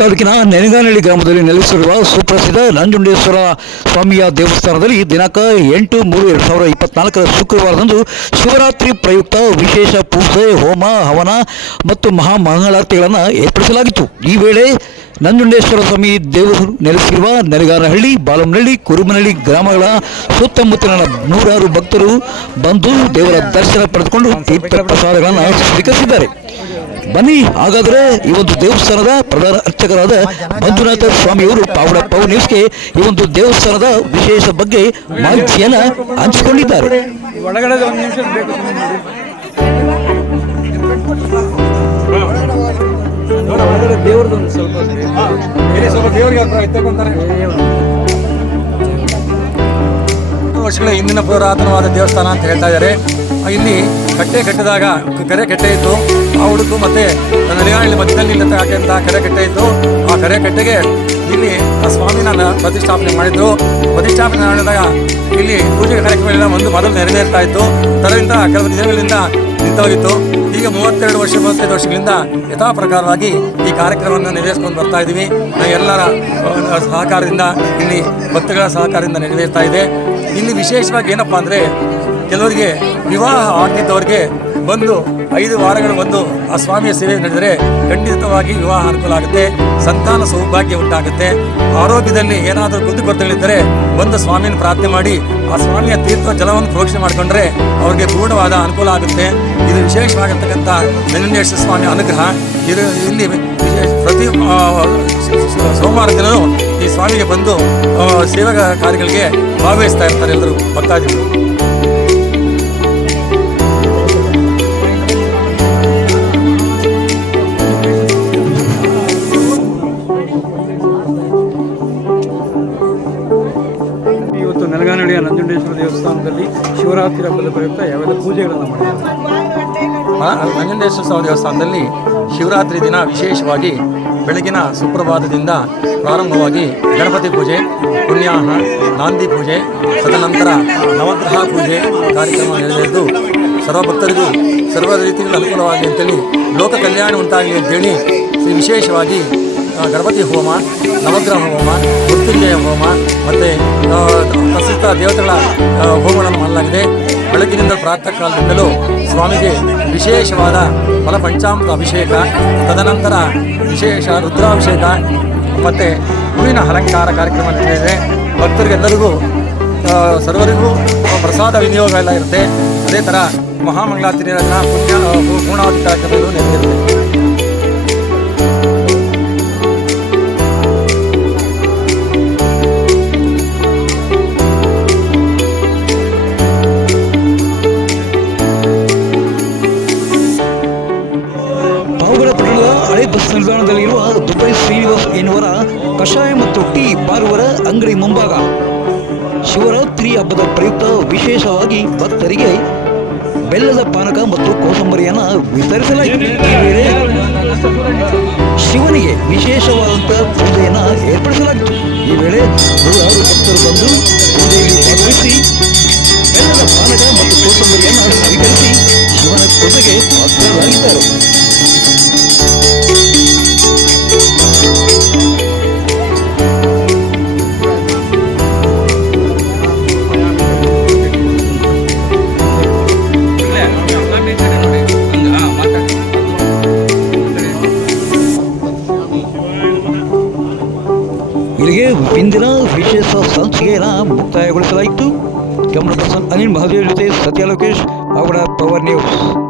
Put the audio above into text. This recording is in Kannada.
ತಾಲೂಕಿನ ನೆನಗಾನಹಳ್ಳಿ ಗ್ರಾಮದಲ್ಲಿ ನೆಲೆಸಿರುವ ಸುಪ್ರಸಿದ್ಧ ನಂಜುಂಡೇಶ್ವರ ಸ್ವಾಮಿಯ ದೇವಸ್ಥಾನದಲ್ಲಿ ದಿನಾಂಕ ಎಂಟು ಮೂರು ಎರಡು ಸಾವಿರದ ಇಪ್ಪತ್ನಾಲ್ಕರ ಶುಕ್ರವಾರದಂದು ಶಿವರಾತ್ರಿ ಪ್ರಯುಕ್ತ ವಿಶೇಷ ಪೂಜೆ, ಹೋಮ, ಹವನ ಮತ್ತು ಮಹಾ ಮಂಗಳಾರತಿಗಳನ್ನು ಏರ್ಪಡಿಸಲಾಗಿತ್ತು. ಈ ವೇಳೆ ನಂಜುಂಡೇಶ್ವರ ಸ್ವಾಮಿ ದೇವರು ನೆಲೆಸಿರುವ ನೆಲಗಾನಹಳ್ಳಿ ಬಾಲಮನಹಳ್ಳಿ, ಕುರುಮನಹಳ್ಳಿ ಗ್ರಾಮಗಳ ಸುತ್ತಮುತ್ತಲಿನ ನೂರಾರು ಭಕ್ತರು ಬಂದು ದೇವರ ದರ್ಶನ ಪಡೆದುಕೊಂಡು ತೀರ್ಥ ಪ್ರಸಾದಗಳನ್ನು ಸ್ವೀಕರಿಸಿದ್ದಾರೆ. ಬನ್ನಿ ಹಾಗಾದರೆ ಈ ಒಂದು ದೇವಸ್ಥಾನದ ಪ್ರಧಾನ ಅರ್ಚಕರಾದ ಮಂಜುನಾಥ ಸ್ವಾಮಿಯವರು ಪಾವಡ ಪವರ್ ನ್ಯೂಸ್ಗೆ ಈ ಒಂದು ದೇವಸ್ಥಾನದ ವಿಶೇಷ ಬಗ್ಗೆ ಮಾಹಿತಿಯನ್ನು ಹಂಚಿಕೊಂಡಿದ್ದಾರೆ. ಒಳಗಡೆ ಒಂದು ನಿಮಿಷ ಬೇಕು ನೋಡ ಒಳಗಡೆ ದೇವ್ರದ್ದು ಸ್ವಲ್ಪ ಇಲ್ಲಿ ಸ್ವಲ್ಪ ದೇವರಿಗೆ ಹತ್ರ ಎತ್ತಕೊಂತಾರೆ ವರ್ಷಗಳ ಹಿಂದಿನ ಪುರಾತನವಾದ ದೇವಸ್ಥಾನ ಅಂತ ಹೇಳ್ತಾ ಇದ್ದಾರೆ. ಇಲ್ಲಿ ಕಟ್ಟೆ ಕಟ್ಟಿದಾಗ ಕೆರೆ ಕಟ್ಟೆ ಇತ್ತು. ಆ ಹುಡುಕು ಮತ್ತೆ ಇಲ್ಲಿ ಮಧ್ಯದಲ್ಲಿ ನಿಲ್ಲತಕ್ಕಂಥ ಕೆರೆ ಕಟ್ಟೆ ಇತ್ತು ಆ ಕೆರೆ ಕಟ್ಟೆಗೆ ಇಲ್ಲಿ ಆ ಸ್ವಾಮಿನ ಪ್ರತಿಷ್ಠಾಪನೆ ಮಾಡಿದ್ರು ಪ್ರತಿಷ್ಠಾಪನೆ ಮಾಡಿದಾಗ ಇಲ್ಲಿ ಪೂಜೆ ಕಾರ್ಯಕ್ರಮ ಒಂದು ಮೊದಲು ನೆರವೇರ್ತಾ ಇತ್ತು. ತದರಿಂದ ಕೆಲವು ದಿನಗಳಿಂದ ನಿಂತೋಗಿತ್ತು. ಈಗ ಮೂವತ್ತೆರಡು ವರ್ಷ, ಮೂವತ್ತೈದು ವರ್ಷಗಳಿಂದ ಯಥಾ ಪ್ರಕಾರವಾಗಿ ಈ ಕಾರ್ಯಕ್ರಮವನ್ನು ನೆರವೇರಿಸ್ಕೊಂಡು ಬರ್ತಾ ಇದ್ದೀವಿ ಎಲ್ಲರ ಸಹಕಾರದಿಂದ, ಇಲ್ಲಿ ಭಕ್ತಗಳ ಸಹಕಾರದಿಂದ ನೆರವೇರ್ತಾ ಇದೆ. ಇಲ್ಲಿ ವಿಶೇಷವಾಗಿ ಏನಪ್ಪ ಅಂದರೆ ಕೆಲವರಿಗೆ ವಿವಾಹ ಆಗಿದ್ದವ್ರಿಗೆ ಬಂದು ಐದು ವಾರಗಳು ಬಂದು ಆ ಸ್ವಾಮಿಯ ಸೇವೆ ನಡೆದರೆ ಖಂಡಿತವಾಗಿ ವಿವಾಹ ಅನುಕೂಲ ಆಗುತ್ತೆ ಸಂತಾನ ಸೌಭಾಗ್ಯ ಉಂಟಾಗುತ್ತೆ. ಆರೋಗ್ಯದಲ್ಲಿ ಏನಾದರೂ ಕುಂದುಕೊರತೆಗಳಿದ್ದರೆ ಬಂದು ಸ್ವಾಮಿಯನ್ನು ಪ್ರಾರ್ಥನೆ ಮಾಡಿ, ಆ ಸ್ವಾಮಿಯ ತೀರ್ಥ ಜಲವನ್ನು ಪ್ರೋಕ್ಷಣೆ ಮಾಡಿಕೊಂಡ್ರೆ ಅವರಿಗೆ ಪೂರ್ಣವಾದ ಅನುಕೂಲ ಆಗುತ್ತೆ. ಇದು ವಿಶೇಷವಾಗಿರ್ತಕ್ಕಂಥ ನಂಜುಂಡೇಶ್ವರ ಸ್ವಾಮಿಯ ಅನುಗ್ರಹ. ಇದು ಇಲ್ಲಿ ಪ್ರತಿ ಸೋಮವಾರ ದಿನವೂ ಈ ಸ್ವಾಮಿಗೆ ಬಂದು ಸೇವಾ ಕಾರ್ಯಗಳಿಗೆ ಭಾಗವಹಿಸ್ತಾ ಇರ್ತಾರೆ ಎಲ್ಲರೂ ಭಕ್ತಾದಿಗಳು. ಶಿವರಾತ್ರಿ ಹಬ್ಬದ ಪ್ರಯುಕ್ತ ಯಾವೆಲ್ಲ ಪೂಜೆಗಳನ್ನು ಮಾಡಿದ್ದಾರೆ ಆ, ನಂಜುಂಡೇಶ್ವರ ಸ್ವಾಮಿ ದೇವಸ್ಥಾನದಲ್ಲಿ ಶಿವರಾತ್ರಿ ದಿನ ವಿಶೇಷವಾಗಿ ಬೆಳಗಿನ ಸುಪ್ರಭಾತದಿಂದ ಪ್ರಾರಂಭವಾಗಿ ಗಣಪತಿ ಪೂಜೆ ಪುಣ್ಯಾಹ ನಾಂದಿ ಪೂಜೆ ತದನಂತರ ನವಗ್ರಹ ಪೂಜೆ ಕಾರ್ಯಕ್ರಮ ನೆರವೇರಿದ್ದು ಸರ್ವ ಭಕ್ತರಿಗೂ ಸರ್ವ ರೀತಿಯಲ್ಲಿ ಅನುಕೂಲವಾಗಲಿ ಅಂತೇಳಿ ಲೋಕ ಕಲ್ಯಾಣ ಉಂಟಾಗಲಿ ಅಂತೇಳಿ ವಿಶೇಷವಾಗಿ ಗಣಪತಿ ಹೋಮ ನವಗ್ರಹ ಹೋಮ ಮೃತ್ಯುಂಜಯ ಹೋಮ ಮತ್ತು ದೇವತೆಗಳ ಹೋಮಗಳನ್ನು ಮಾಡಲಾಗಿದೆ. ಬೆಳಗಿನಿಂದ ಪ್ರಾತಃ ಕಾಲದಿಂದಲೂ ಸ್ವಾಮಿಗೆ ವಿಶೇಷವಾದ ಫಲ ಪಂಚಾಮೃತ ಅಭಿಷೇಕ, ತದನಂತರ ವಿಶೇಷ ರುದ್ರಾಭಿಷೇಕ, ಮತ್ತು ಹೂವಿನ ಅಲಂಕಾರ ಕಾರ್ಯಕ್ರಮ ನಡೆದಿದೆ ಭಕ್ತರಿಗೆಲ್ಲರಿಗೂ ಸರ್ವರಿಗೂ ಪ್ರಸಾದ ವಿನಿಯೋಗ ಎಲ್ಲ ಇರುತ್ತೆ. ಅದೇ ಥರ ಮಹಾಮಂಗಳಾರತಿ ದಿನ ಪುಣ್ಯ ಪೂರ್ಣಾವತಿ ಕಾರ್ಯಕ್ರಮಗಳು ನೆರವೇರುತ್ತೆ ನಿಲ್ದಾಣದಲ್ಲಿರುವ ದುಬೈ ಶ್ರೀನಿವಾಸ್ ಎನ್ನುವರ ಕಷಾಯ ಮತ್ತು ಟೀ ಬಾರುವರ ಅಂಗಡಿ ಮುಂಭಾಗ. ಶಿವರಾತ್ರಿ ಹಬ್ಬದ ಪ್ರಯುಕ್ತ ವಿಶೇಷವಾಗಿ ಭಕ್ತರಿಗೆ ಬೆಲ್ಲದ ಪಾನಕ ಮತ್ತು ಕೋಸಂಬರಿಯನ್ನು ವಿತರಿಸಲಾಯಿತು. ಶಿವನಿಗೆ ವಿಶೇಷವಾದಂಥ ಪೂಜೆಯನ್ನು ಏರ್ಪಡಿಸಲಾಗಿತ್ತು. ಈ ವೇಳೆ ನೂರಾರು ಭಕ್ತರು ಬಂದು ಪೂಜೆಯಲ್ಲಿ ಬೆಲ್ಲದ ಪಾನಕ ಮತ್ತು ಕೋಸಂಬರಿಯನ್ನು ಸ್ವೀಕರಿಸಿ ಶಿವನ ಪೂಜೆಗೆ ಪಾತ್ರರಾಗಿದ್ದಾರೆ. ಇಂದಿನ ವಿಶೇಷ ಸಂಚಿಕೆಯನ್ನು ಮುಕ್ತಾಯಗೊಳಿಸಲಾಯಿತು. ಕ್ಯಾಮ್ರಾ ಪರ್ಸನ್ ಅನಿಲ್ ಮಹಾದೇವ್ ಜೊತೆ ಸತ್ಯ ಲೋಕೇಶ್ ಅವರ ಪವರ್ ನ್ಯೂಸ್